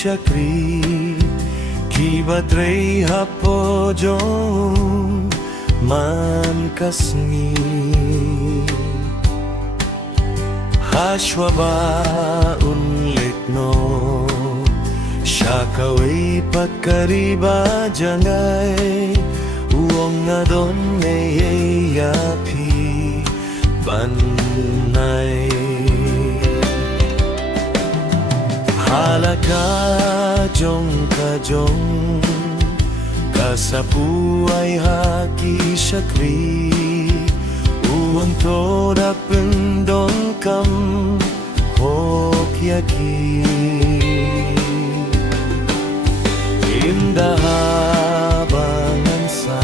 Shakri Kibatrei hapojong man kasngi Hashwaba unlit no Shakaway pagkariba jangay Uong nga don yapi banay Halaka jong kajong Kasapuay haki Shakri Uang toda pendong kam hokyaki Indah abangan sa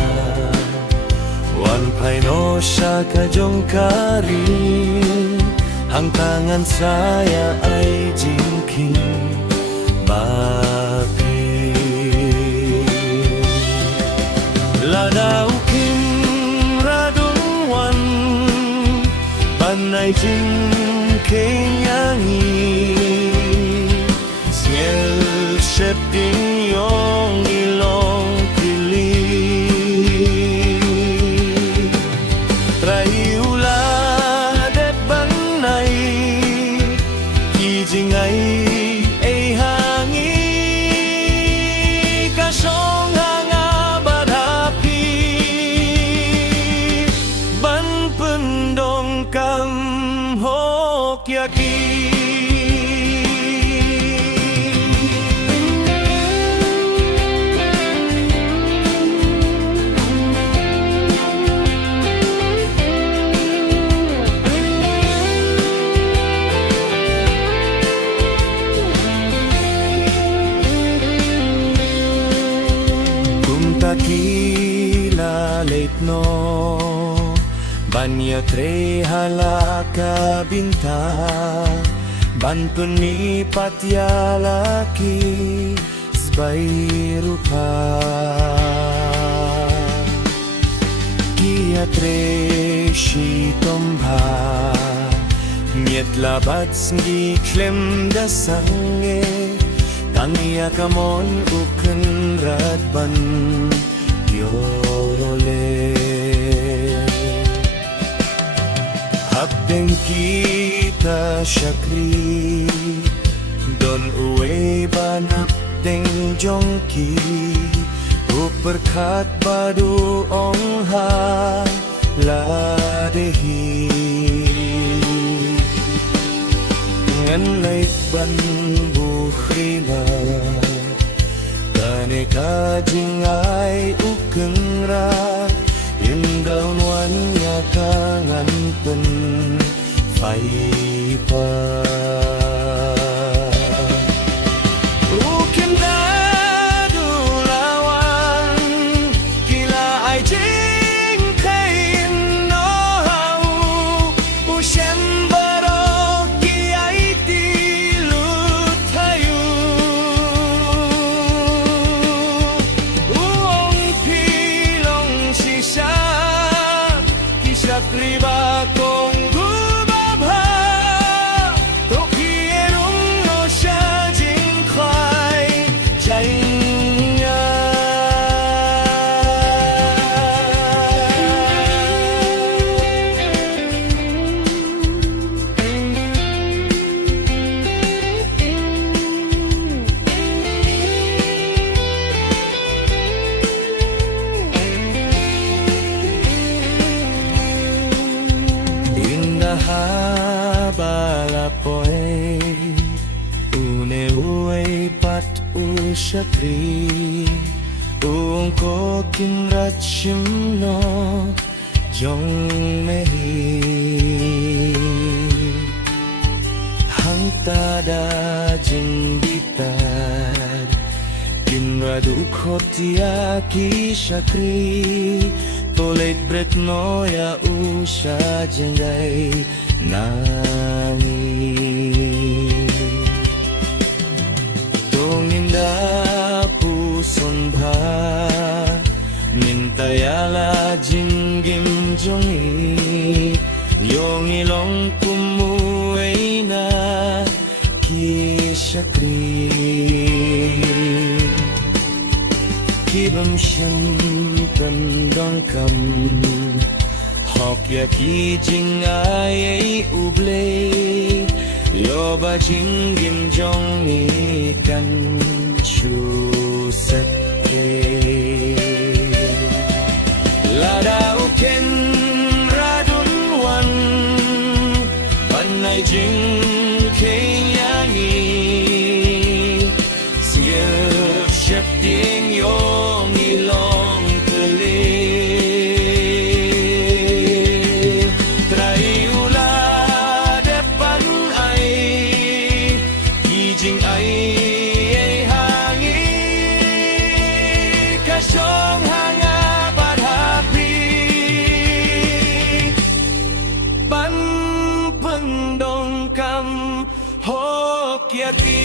Wan paino siya kajong karing Ang tangan saya ay jingking bapi Ladaw kim radungwan Panay jingking yangi Sngel sheping yung ilong kili Traiula de banay Kijingay ay hangi Kasyong hanga badapi Ban pendong kam hokyaki Kilalit no Banya tre halaka binta Bantun ni patyalaki Sbay rupa Kia tre shitomba Miet labat sngi klem da sange Tangiya kamon uken radban Yorole Habdeng kita Shakri Don uwe banap deng jongki Uperkat badu ong ha ladehi Ngan laik ban bukhriba Taneka jingay ukeng rat Indaw nuanya kangan pen Fai pa Uken dadu lawan Kila ay jing kain no hau Ushen baro kiay tilut hayu Shakriba kong gubabha Tokierung no siya jingkway Jainya Balapoy Une uwe pat Shakri Uong ko kinrat shimno Jong mehi Hang tada jingbitad Kinradu khotiaki Shakri Tolet bret noya usha jengay nangi Tunginda puson ba Mintayala jinggim jongi Yung ilong kumuhay na ki Shakri khi bầm chân cần đón cầm học ya khi chính ai ấy uble yo ba chính kim trong ni kan chu sat ke la dao ken ra đun wan ban này chính ke ya ni siêu chặt tiếng yo ni long tele trai ula depan ai kijing ai hangi kasong hanga padhapi ban pengdong kam hokyati